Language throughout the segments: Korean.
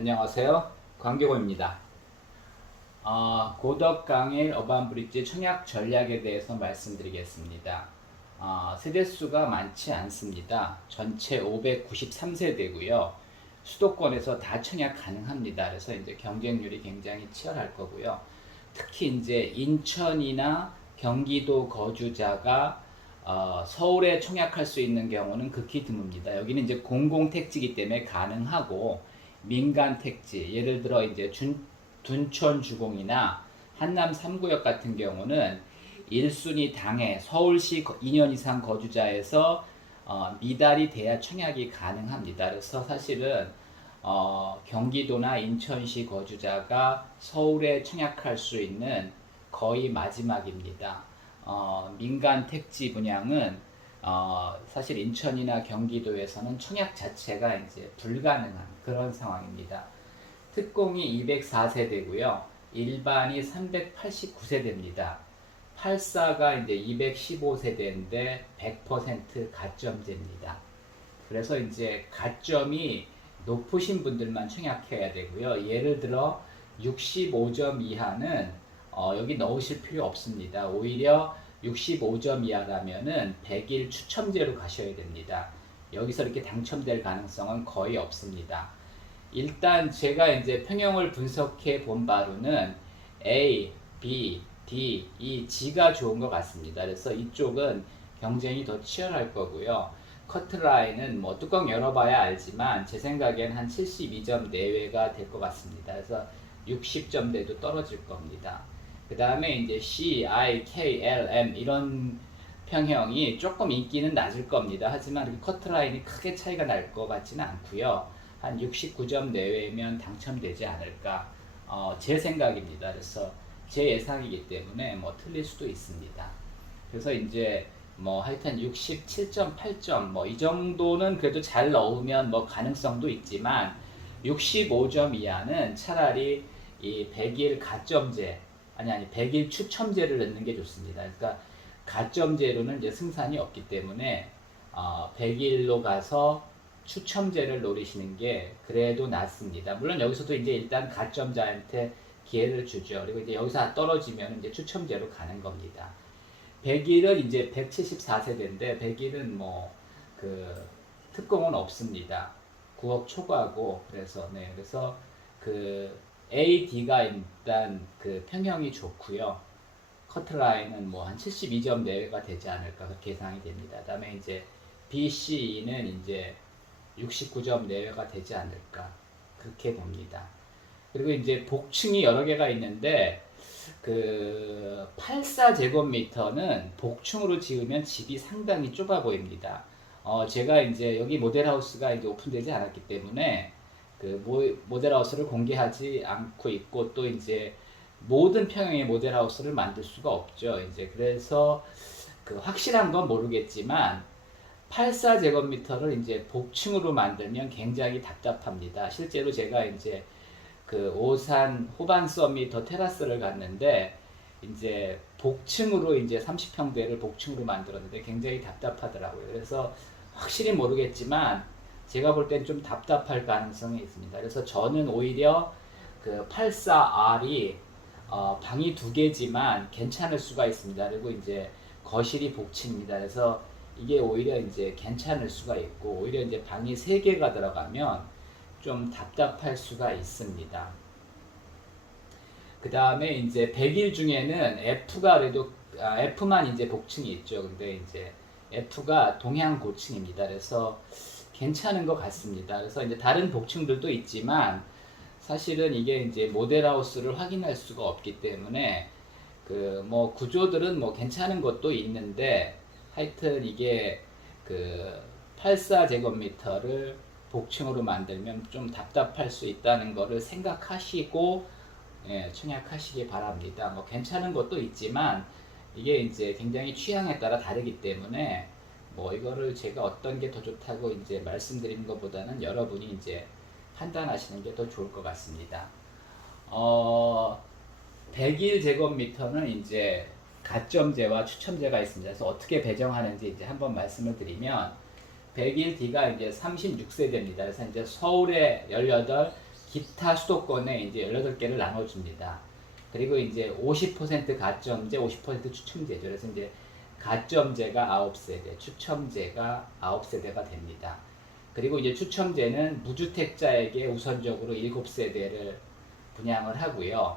안녕하세요. 광교고입니다. 고덕강일 어반브릿지 청약 전략에 대해서 말씀드리겠습니다. 세대수가 많지 않습니다. 전체 593세대고요. 수도권에서 다 청약 가능합니다. 그래서 이제 경쟁률이 굉장히 치열할 거고요. 특히 이제 인천이나 경기도 거주자가 서울에 청약할 수 있는 경우는 극히 드뭅니다. 여기는 이제 공공택지이기 때문에 가능하고, 민간 택지, 예를 들어 이제 둔촌 주공이나 한남 3구역 같은 경우는 1순위 당해 서울시 2년 이상 거주자에서 미달이 돼야 청약이 가능합니다. 그래서 사실은 경기도나 인천시 거주자가 서울에 청약할 수 있는 거의 마지막입니다. 민간 택지 분양은 사실 인천이나 경기도에서는 청약 자체가 이제 불가능한 그런 상황입니다. 특공이 204세대고요. 일반이 389세대입니다. 84가 이제 215세대인데 100% 가점제입니다. 그래서 이제 가점이 높으신 분들만 청약해야 되고요. 예를 들어 65점 이하는 여기 넣으실 필요 없습니다. 오히려 65점 이하라면은 100일 추첨제로 가셔야 됩니다. 여기서 이렇게 당첨될 가능성은 거의 없습니다. 일단 제가 이제 평형을 분석해 본 바로는 A, B, D, E, G가 좋은 것 같습니다. 그래서 이쪽은 경쟁이 더 치열할 거고요. 커트라인은 뭐 뚜껑 열어봐야 알지만 제 생각엔 한 72점 내외가 될 것 같습니다. 그래서 60점대도 떨어질 겁니다. 그 다음에 이제 C, I, K, L, M 이런 평형이 조금 인기는 낮을 겁니다. 하지만 커트라인이 크게 차이가 날 것 같지는 않고요. 한 69점 내외면 당첨되지 않을까, 제 생각입니다. 그래서 제 예상이기 때문에 뭐 틀릴 수도 있습니다. 그래서 이제 뭐 하여튼 67점, 8점 뭐 이 정도는 그래도 잘 넣으면 뭐 가능성도 있지만 65점 이하는 차라리 이 100일 가점제, 아니 100일 추첨제를 넣는 게 좋습니다. 그러니까 가점제로는 이제 승산이 없기 때문에 100일로 가서 추첨제를 노리시는 게 그래도 낫습니다. 물론 여기서도 이제 일단 가점자한테 기회를 주죠. 그리고 이제 여기서 떨어지면 이제 추첨제로 가는 겁니다. 100일은 이제 174세대인데 100일은 뭐 그 특공은 없습니다. 9억 초과고, 그래서 그 A, D가 일단 그 평형이 좋고요. 커트라인은 뭐 한 72점 내외가 되지 않을까 그렇게 예상이 됩니다. 그다음에 이제 B, C, E는 이제 69점 내외가 되지 않을까 그렇게 봅니다. 그리고 이제 복층이 여러 개가 있는데 그 84제곱미터는 복층으로 지으면 집이 상당히 좁아 보입니다. 제가 이제 여기 모델하우스가 이제 오픈되지 않았기 때문에 그 모델하우스를 공개하지 않고 있고, 또 이제 모든 평형의 모델하우스를 만들 수가 없죠. 이제 그래서 그 확실한 건 모르겠지만 84제곱미터를 이제 복층으로 만들면 굉장히 답답합니다. 실제로 제가 이제 그 오산 호반 서미터 테라스를 갔는데 이제 복층으로 이제 30평대를 복층으로 만들었는데 굉장히 답답하더라고요. 그래서 확실히 모르겠지만 제가 볼 땐 좀 답답할 가능성이 있습니다. 그래서 저는 오히려 그 84R이 방이 2개지만 괜찮을 수가 있습니다. 그리고 이제 거실이 복층입니다. 그래서 이게 오히려 이제 괜찮을 수가 있고, 오히려 이제 방이 3개가 들어가면 좀 답답할 수가 있습니다. 그 다음에 이제 100일 중에는 F가 그래도 F만 이제 복층이 있죠. 근데 이제 F가 동향 고층입니다. 그래서 괜찮은 것 같습니다. 그래서 이제 다른 복층들도 있지만 사실은 이게 이제 모델하우스를 확인할 수가 없기 때문에 그 뭐 구조들은 뭐 괜찮은 것도 있는데, 하여튼 이게 그 84제곱미터를 복층으로 만들면 좀 답답할 수 있다는 거를 생각하시고 청약하시기 바랍니다. 뭐 괜찮은 것도 있지만 이게 이제 굉장히 취향에 따라 다르기 때문에 뭐 이거를 제가 어떤 게 더 좋다고 이제 말씀드리는 것보다는 여러분이 이제 판단하시는 게 더 좋을 것 같습니다. 100일 제곱미터는 이제 가점제와 추첨제가 있습니다. 그래서 어떻게 배정하는지 이제 한번 말씀을 드리면 100일 D가 이제 36세대입니다. 그래서 이제 서울에 18, 기타 수도권에 이제 18개를 나눠줍니다. 그리고 이제 50% 가점제, 50% 추첨제죠. 그래서 이제 가점제가 9세대, 추첨제가 9세대가 됩니다. 그리고 이제 추첨제는 무주택자에게 우선적으로 7세대를 분양을 하고요.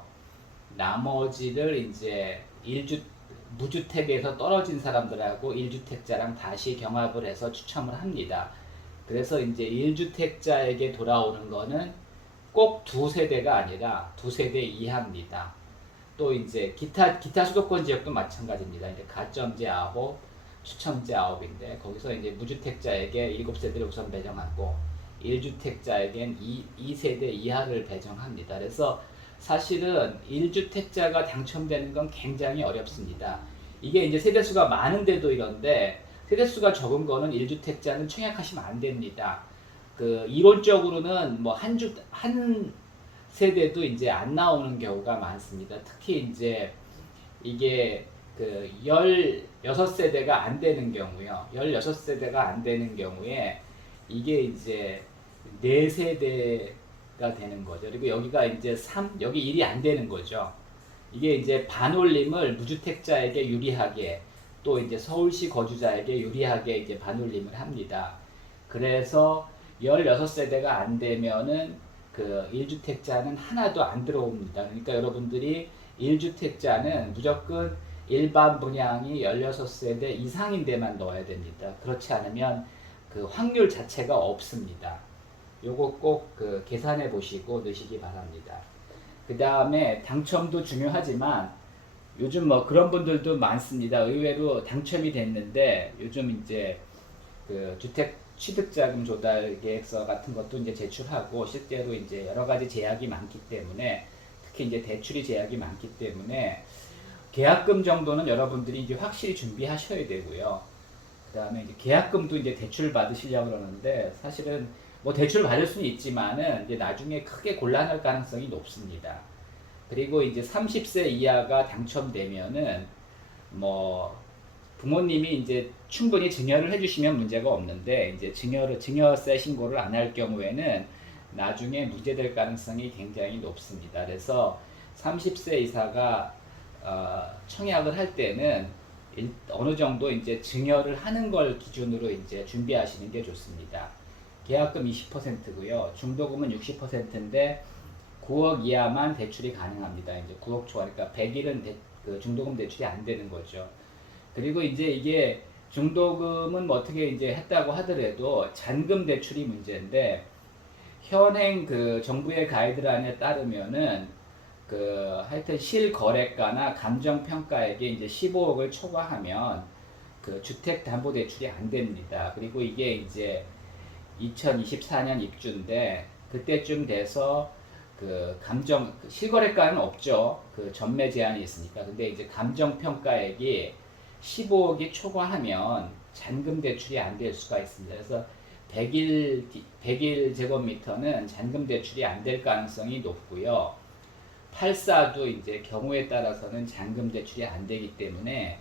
나머지를 이제 무주택에서 떨어진 사람들하고 1주택자랑 다시 경합을 해서 추첨을 합니다. 그래서 이제 1주택자에게 돌아오는 거는 꼭 2세대가 아니라 2세대 이하입니다. 또 이제 기타 수도권 지역도 마찬가지입니다. 이제 가점제 9, 추첨제 9인데 거기서 이제 무주택자에게 7세대를 우선 배정하고 1주택자에겐 2세대 이하를 배정합니다. 그래서 사실은 1주택자가 당첨되는 건 굉장히 어렵습니다. 이게 이제 세대수가 많은데도 이런데 세대수가 적은 거는 1주택자는 청약하시면 안 됩니다. 그 이론적으로는 뭐 한 세대도 이제 안 나오는 경우가 많습니다. 특히 이제 이게 그 16세대가 안 되는 경우요. 16세대가 안 되는 경우에 이게 이제 4세대가 되는 거죠. 그리고 여기가 이제 3, 여기 1이 안 되는 거죠. 이게 이제 반올림을 무주택자에게 유리하게 또 이제 서울시 거주자에게 유리하게 이제 반올림을 합니다. 그래서 16세대가 안 되면은 그 1주택자는 하나도 안 들어옵니다. 그러니까 여러분들이 1주택자는 무조건 일반 분양이 16세대 이상인 데만 넣어야 됩니다. 그렇지 않으면 그 확률 자체가 없습니다. 요거 꼭 그 계산해 보시고 넣으시기 바랍니다. 그 다음에 당첨도 중요하지만 요즘 뭐 그런 분들도 많습니다. 의외로 당첨이 됐는데 요즘 이제 그 주택 취득자금 조달 계획서 같은 것도 이제 제출하고 실제로 이제 여러 가지 제약이 많기 때문에 특히 이제 대출이 제약이 많기 때문에 계약금 정도는 여러분들이 이제 확실히 준비하셔야 되고요. 그 다음에 이제 계약금도 이제 대출 받으시려고 그러는데 사실은 뭐 대출 받을 수는 있지만은 이제 나중에 크게 곤란할 가능성이 높습니다. 그리고 이제 30세 이하가 당첨되면은 뭐 부모님이 이제 충분히 증여를 해주시면 문제가 없는데 이제 증여세 신고를 안 할 경우에는 나중에 무죄될 가능성이 굉장히 높습니다. 그래서 30세 이사가 청약을 할 때는 어느 정도 이제 증여를 하는 걸 기준으로 이제 준비하시는 게 좋습니다. 계약금 20%고요. 중도금은 60%인데 9억 이하만 대출이 가능합니다. 이제 9억 초과니까 100일은 그 중도금 대출이 안 되는 거죠. 그리고 이제 이게 중도금은 뭐 어떻게 이제 했다고 하더라도 잔금 대출이 문제인데 현행 그 정부의 가이드라인에 따르면은 그 하여튼 실거래가나 감정평가액이 이제 15억을 초과하면 그 주택담보대출이 안 됩니다. 그리고 이게 이제 2024년 입주인데 그때쯤 돼서 그 실거래가는 없죠. 그 전매 제한이 있으니까. 근데 이제 감정평가액이 15억이 초과하면 잔금 대출이 안 될 수가 있습니다. 그래서 100일 제곱미터는 잔금 대출이 안 될 가능성이 높고요. 84도 이제 경우에 따라서는 잔금 대출이 안 되기 때문에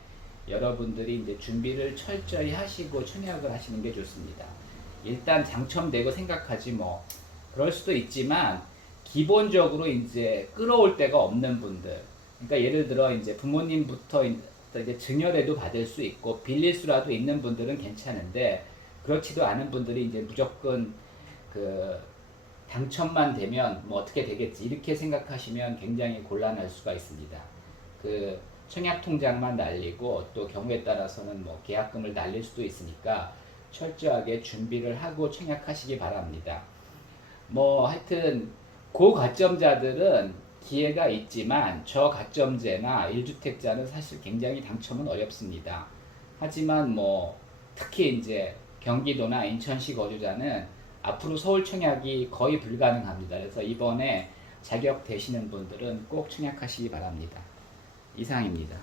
여러분들이 이제 준비를 철저히 하시고 청약을 하시는 게 좋습니다. 일단 당첨되고 생각하지 뭐 그럴 수도 있지만 기본적으로 이제 끌어올 데가 없는 분들, 그러니까 예를 들어 이제 부모님부터 이제 증여라도 받을 수 있고 빌릴 수라도 있는 분들은 괜찮은데 그렇지도 않은 분들이 이제 무조건 그 당첨만 되면 뭐 어떻게 되겠지 이렇게 생각하시면 굉장히 곤란할 수가 있습니다. 그 청약 통장만 날리고 또 경우에 따라서는 뭐 계약금을 날릴 수도 있으니까 철저하게 준비를 하고 청약하시기 바랍니다. 뭐 하여튼 고가점자들은 기회가 있지만 저가점제나 1주택자는 사실 굉장히 당첨은 어렵습니다. 하지만 뭐 특히 이제 경기도나 인천시 거주자는 앞으로 서울 청약이 거의 불가능합니다. 그래서 이번에 자격 되시는 분들은 꼭 청약하시기 바랍니다. 이상입니다.